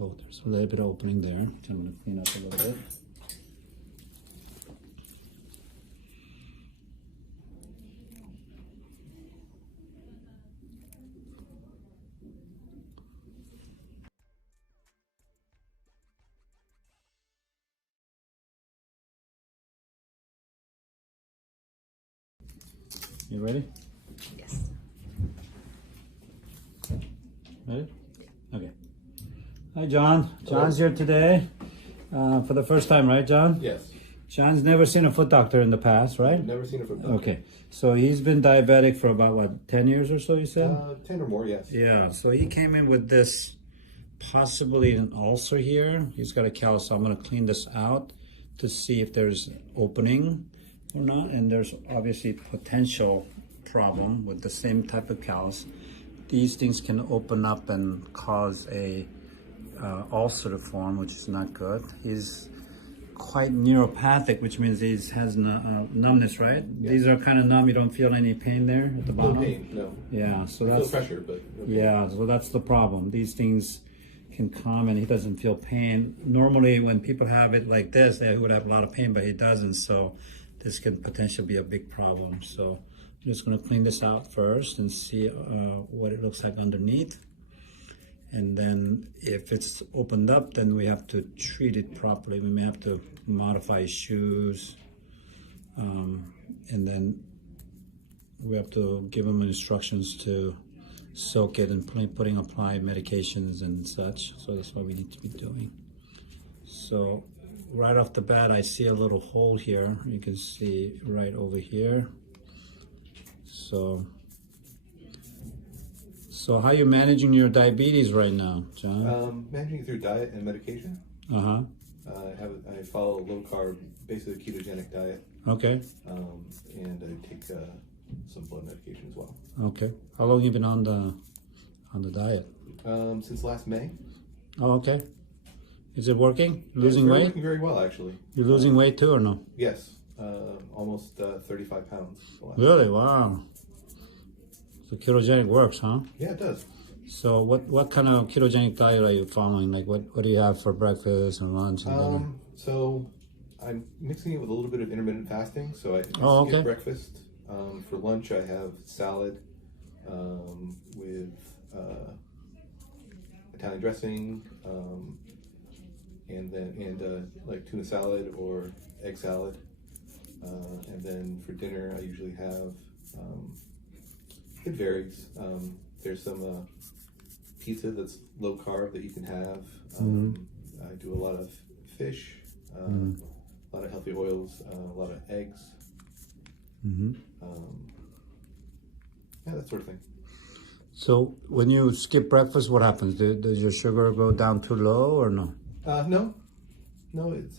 Oh, there's a little bit of opening there. I'm going to clean up a little bit. You ready? Yes. Ready? Okay. Hi, John. John's here today for the first time, right, John? Yes. John's never seen a foot doctor in the past, right? Never seen a foot doctor. Okay. So he's been diabetic for about, what, 10 years or so, you said? 10 or more, yes. Yeah. So he came in with this, possibly an ulcer here. He's got a callus, so I'm going to clean this out to see if there's opening or not. And there's obviously potential problem with the same type of callus. These things can open up and cause a ulcer to form, which is not good. He's quite neuropathic, which means he has numbness, right? Yeah. These are kind of numb. You don't feel any pain there at the bottom? No pain, no. Yeah, so I that's feel pressure, but no pain. Yeah, so that's the problem. These things can come and he doesn't feel pain. Normally when people have it like this, they would have a lot of pain, but he doesn't. So this can potentially be a big problem. So I'm just going to clean this out first and see what it looks like underneath. And then if it's opened up, then we have to treat it properly. We may have to modify his shoes. And then we have to give him instructions to soak it and apply medications and such. So that's what we need to be doing. So right off the bat, I see a little hole here. You can see right over here. So how are you managing your diabetes right now, John? Managing it through diet and medication. Uh-huh. I follow a low carb, basically ketogenic diet. Okay. And I take some blood medication as well. Okay. How long have you been on the diet? Since last May. Oh, okay. Is it working? Losing weight? Working very well, actually. You're losing weight too, or no? Yes. Almost 35 pounds. Really? Wow. So ketogenic works, huh? Yeah, it does. So what kind of ketogenic diet are you following? Like what do you have for breakfast and lunch and dinner? So I'm mixing it with a little bit of intermittent fasting. So I skip breakfast. For lunch I have salad with Italian dressing, and like tuna salad or egg salad. And then for dinner I usually have, it varies. There's some pizza that's low carb that you can have. I do a lot of fish, a lot of healthy oils, a lot of eggs. Yeah, that sort of thing. So when you skip breakfast, what happens? Does your sugar go down too low or no? No, it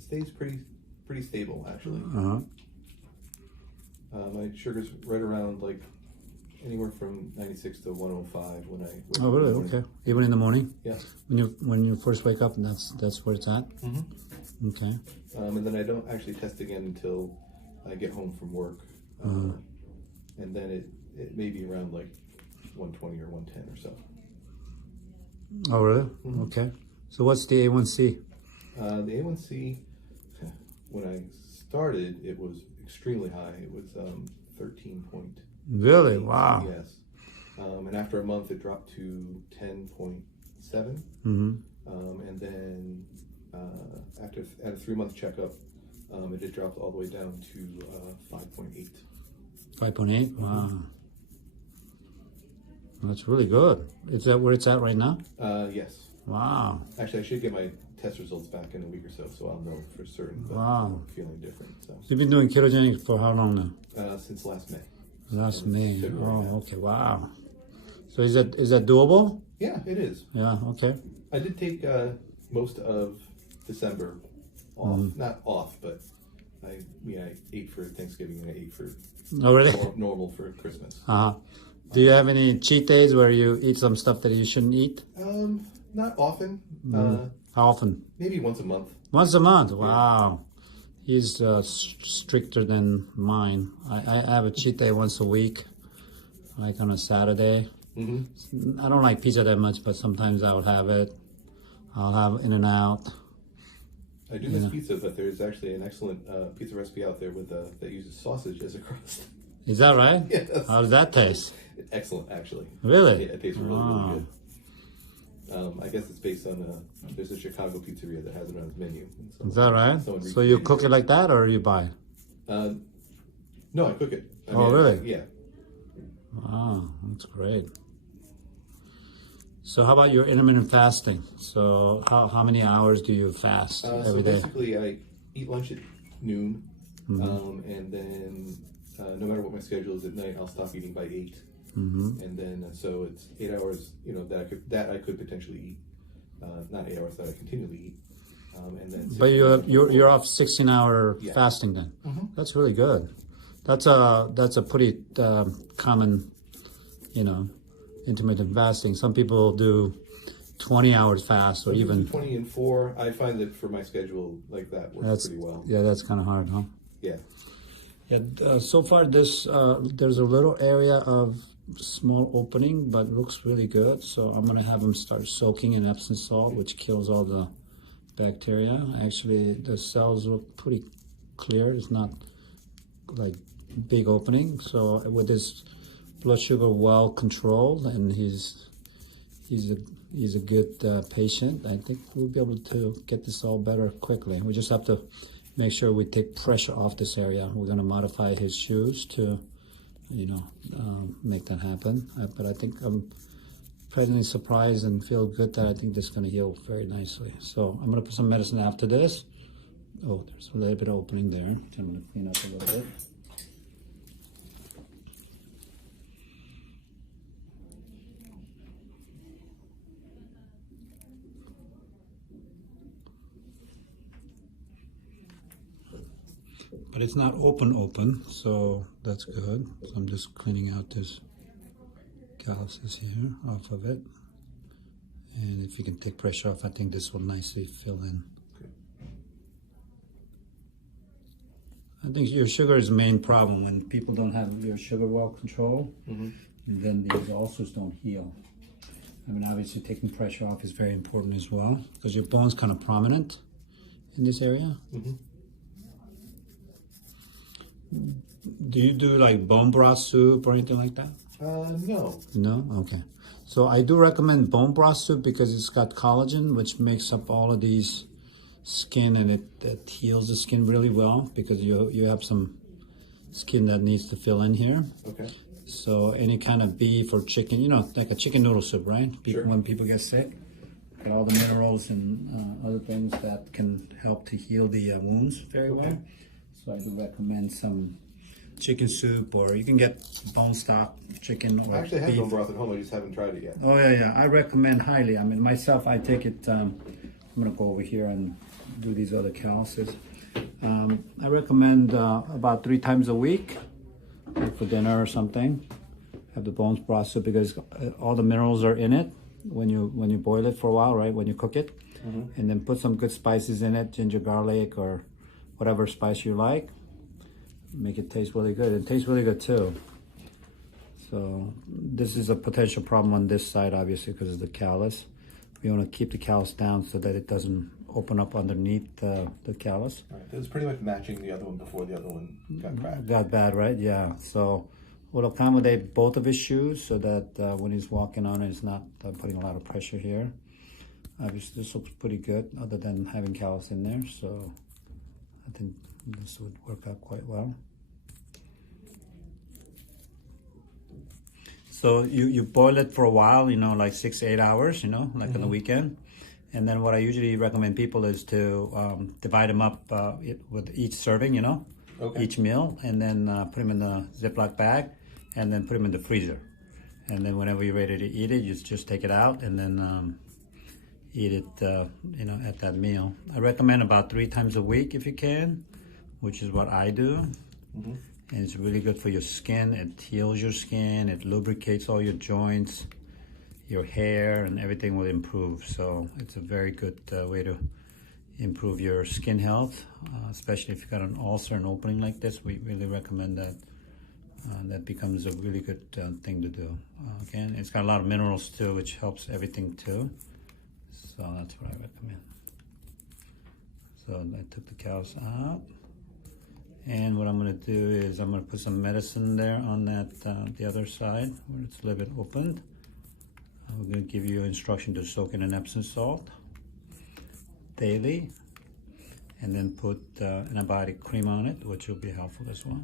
stays pretty stable actually. My sugar's right around like anywhere from 96 to 105 when I wake up. Oh, really? Okay. Even in the morning? Yeah. When you first wake up, and that's where it's at. Okay. And then I don't actually test again until I get home from work, and then it may be around like 120 or 110 or so. Oh, really? Okay. So what's the A1C? The A1C, when I started, it was extremely high. It was 13 point. Really? Wow. Yes. And after a month, it dropped to 10.7. And then at a 3-month checkup, it had dropped all the way down to 5.8. 5.8? Wow. That's really good. Is that where it's at right now? Yes. Wow. Actually, I should get my test results back in a week or so I'll know for certain. But wow. I'm feeling different. So you've been doing ketogenic for how long now? Since last May. Last May. Oh, okay. Wow. So is that doable? Yeah, it is. Yeah. Okay. I did take most of December off. Not off, but I ate for Thanksgiving and I ate for normal for Christmas. Do you have any cheat days where you eat some stuff that you shouldn't eat? Not often. How often? Maybe once a month. Once a month? Wow. He's stricter than mine. I have a cheat day once a week, like on a Saturday. I don't like pizza that much, but sometimes I'll have it. I'll have In and Out. I do miss pizza, but there's actually an excellent pizza recipe out there with that uses sausage as a crust. Is that right? Yes. How does that taste? Excellent, actually. Really? Yeah, it tastes really good. I guess it's based on there's a Chicago pizzeria that has it on its menu. So is that right? So you cook it like that, or you buy it? No, I cook it. Really? Yeah. Wow, that's great. So how about your intermittent fasting? So how many hours do you fast every day? Basically, I eat lunch at noon, and then no matter what my schedule is at night, I'll stop eating by 8. And then so it's 8 hours, that I could potentially eat, not 8 hours that I continually eat. And then. But you're off 16-hour fasting then. That's really good. That's a pretty common, intermittent fasting. Some people do 20 hours fast or even 20 and 4. I find that for my schedule like that works pretty well. Yeah, that's kind of hard, huh? Yeah. Yeah. So far, there's a little area of small opening, but it looks really good. So I'm gonna have them start soaking in Epsom salt, which kills all the bacteria. Actually, the cells look pretty clear. It's not like big opening. So with his blood sugar well controlled, and he's a good patient, I think we'll be able to get this all better quickly. We just have to make sure we take pressure off this area. We're going to modify his shoes to, make that happen. But I think I'm pleasantly surprised and feel good that I think this is going to heal very nicely. So I'm going to put some medicine after this. Oh, there's a little bit of opening there. I'm going to clean up a little bit. But it's not open, so that's good. So I'm just cleaning out this calluses here off of it. And if you can take pressure off, I think this will nicely fill in. I think your sugar is the main problem. When people don't have your sugar well controlled, then these ulcers don't heal. I mean, obviously taking pressure off is very important as well, because your bone's kind of prominent in this area. Do you do like bone broth soup or anything like that? No. No? Okay. So I do recommend bone broth soup because it's got collagen, which makes up all of these skin, and it heals the skin really well, because you have some skin that needs to fill in here. Okay. So any kind of beef or chicken, like a chicken noodle soup, right? Sure. When people get sick, got all the minerals and other things that can help to heal the wounds very well. So I do recommend some chicken soup, or you can get bone stock chicken or I actually have beef. bone broth at home. I just haven't tried it yet. Oh yeah. I recommend highly. I mean, myself, I take it. I'm gonna go over here and do these other calluses. I recommend about 3 times a week, like for dinner or something. Have the bones broth soup, because all the minerals are in it when you boil it for a while, right? When you cook it, and then put some good spices in it, ginger, garlic, or whatever spice you like. Make it taste really good. It tastes really good too. So this is a potential problem on this side, obviously, because of the callus. We want to keep the callus down so that it doesn't open up underneath the callus. Right. It was pretty much matching the other one before the other one got bad. Got bad, right? Yeah. So we'll accommodate both of his shoes so that when he's walking on it, it's not putting a lot of pressure here. Obviously, this looks pretty good, other than having callus in there. So I think this would work out quite well. So you boil it for a while, like 6 to 8 hours, like on the weekend. And then what I usually recommend people is to divide them up with each serving, each meal, and then put them in the Ziploc bag, and then put them in the freezer. And then whenever you're ready to eat it, you just take it out and then eat it, at that meal. I recommend about 3 times a week if you can, which is what I do. And it's really good for your skin. It heals your skin. It lubricates all your joints, your hair, and everything will improve. So it's a very good way to improve your skin health, especially if you've got an ulcer and opening like this. We really recommend that. That becomes a really good thing to do. Again, it's got a lot of minerals too, which helps everything too. So So that's what I recommend. So I took the cows out. And what I'm going to do is I'm going to put some medicine there on that the other side where it's a little bit opened. I'm going to give you instruction to soak in an Epsom salt daily, and then put antibiotic cream on it, which will be helpful as well.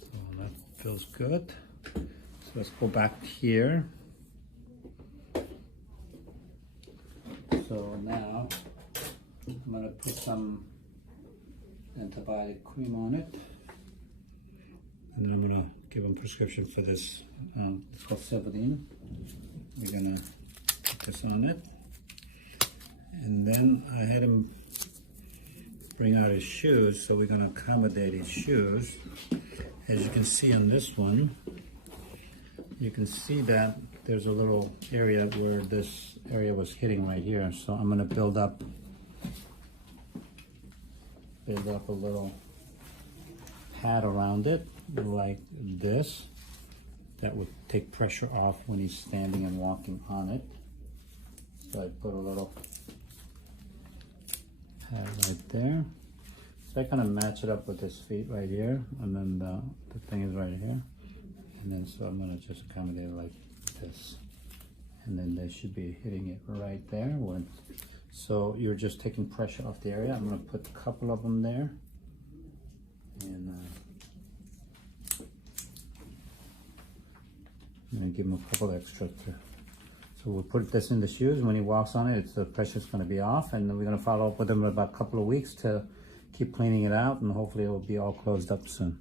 So that feels good. So let's go back here. So now I'm going to put some antibiotic cream on it, and then I'm going to give him a prescription for this. It's called Sevidine. We're going to put this on it, and then I had him bring out his shoes, so we're going to accommodate his shoes. As you can see on this one, you can see that there's a little area where this area was hitting right here, so I'm going to build up a little pad around it like this that would take pressure off when he's standing and walking on it. So I put a little pad right there. So I kind of match it up with his feet right here, and then the thing is right here, and then so I'm going to just accommodate it like this, and then they should be hitting it right there. So you're just taking pressure off the area. I'm going to put a couple of them there, and I'm going to give him a couple extra too. So we'll put this in the shoes, and when he walks on it, the pressure's going to be off, and then we're going to follow up with him in about a couple of weeks to keep cleaning it out, and hopefully it will be all closed up soon.